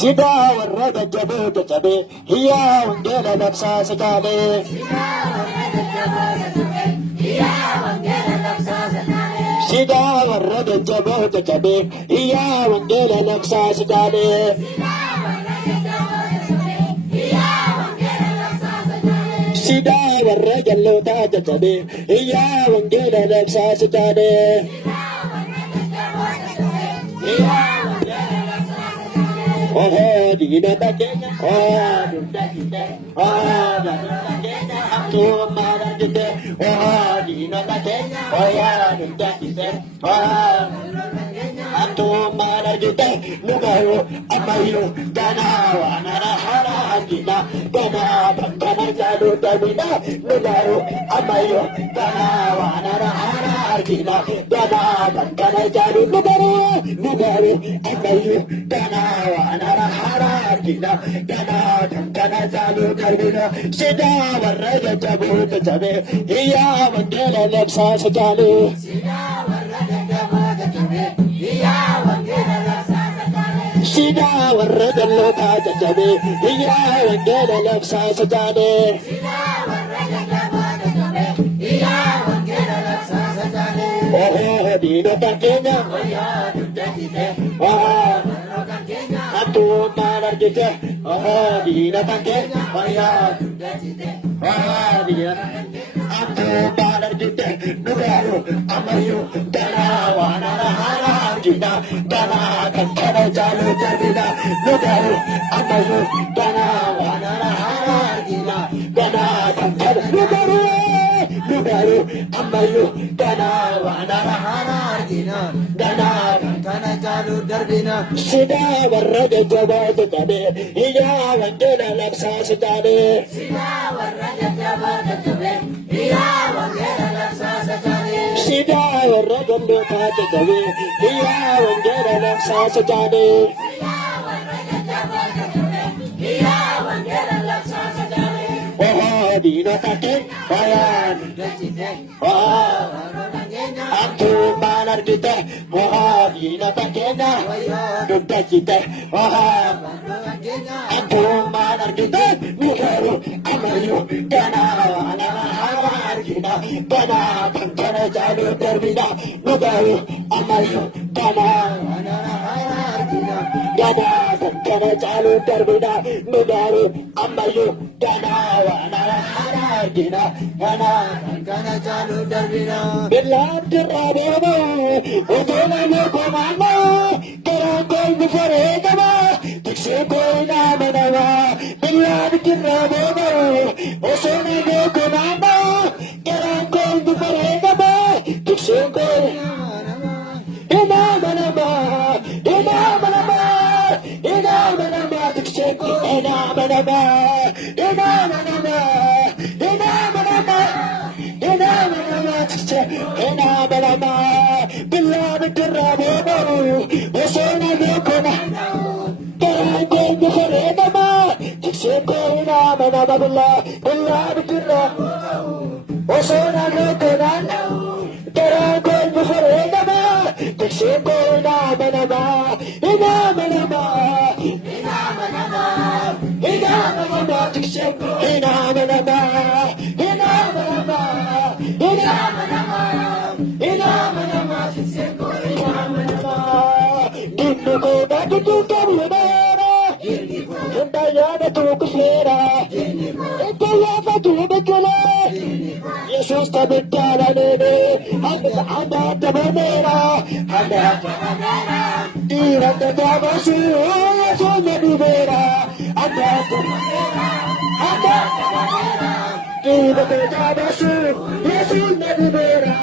سيدا ورد جبوت جبي هي وانجيل لبسا سكالي سيدا ورد جبوت جبي هي وانجيل لبسا سكالي سيدا ورد جلوتا جبي هي وانجيل لبسا سكالي Oh, dina takenya, oh, dunda kita, oh, dunda takenya, tu mara kita, oh, dina takenya, oh, ya, dunda kita, oh, tu mara kita, nugayo, amayo, dana, wanara hara kita, dana, bangkana jalu tabina, nugayo, amayo, dana, wanara hara kita, dana, bangkana jalu nugayo, amayo, dana, wanara Arjina, Dana, Dana, Jalu, Karina, Sida, Varada, Jabu, Jabe, Iya, Vandela, Lepsa, Sajalu, Sida, Varada, Lota, Jabe, Iya, Vandela, Lepsa, Sajade, Oh, Dino Takena, Oh, Atu malar kita, oh dina tangke, oh ya, oh dia. Atu malar kita, nugaru, amayu, dana, wana hara kita, dana kankana jalu jabina, nugaru, amayu, dana, wana hara kita, dana kankana nugaru, nugaru, amayu, dana, wana hara kita, dana kankana jalu jabina. Sida warraja jabat jabe, iya wangela laksa sajade. Sida warraja jabat jabe, iya wangela laksa sajade. Sida warraja jabat jabe, iya wangela laksa sajade. Sida warraja jabat jabe, iya wangela laksa sajade. Oh dina takin, bayan, oh. Antu malar kita, wah dina takena, duda kita, wah antu malar kita, nugaru amayu, dana wana harar kita, dana bangkana jalu terbina, nugaru amayu, dana wana harar kita, dana bangkana jalu terbina, nugaru amayu, dana wana harar kita, dana bangkana jalu terbina. Bilang Rabona, Utona Mokomama, Karakol Mufaregama, Tixeko Namanava, Bilad Rabona, Osona Mokomama, Karakol Mufaregama, Tixeko Inamanama, Inamanama, Inamanama, Tixeko Inamanama, Inamanama, Inamanama, Inamanama, Inamanama, Bilad Rabona, Osona Mokoma, Karakol Mufaregama, Tixeko Inamanama, Bilad Rabona, Osona Mokoma, Karakol Mufaregama, Tixeko Inamanama, Inamanama, Inamanama, Inamanama, Tixeko Inamanama, Inamanama, Inamanama, Inamanama, Tixeko Inamanama, Dinnuko Datu Kamera, Hindayana Tukufera, Itayava Tubekala, Jesus Tabitala Nene, Handa Tabanera, Handa Tabanera, Tira Tabasu, Sona Nivera, Handa Tabanera, Handa Tabanera, Tira Tabasu, Sona Nivera,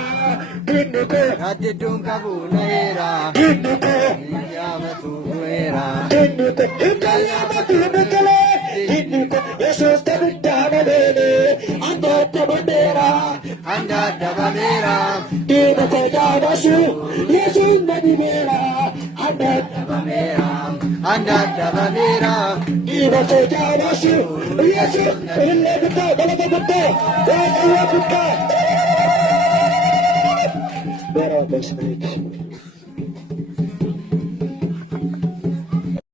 Dinnuko, Hadidum Kabunera, Dinnuko, Yamatu Vera, Dinnuko, Itayama Tubekala, Dinnuko, Jesus Tabitala Nene, Handa Tabanera, Handa Tabanera, Tira Tabasu, Sona Nivera, Handa Tabanera, Handa Tabanera, Tira Tabasu, Jesus, Illegata, Balabata, Africa. Better,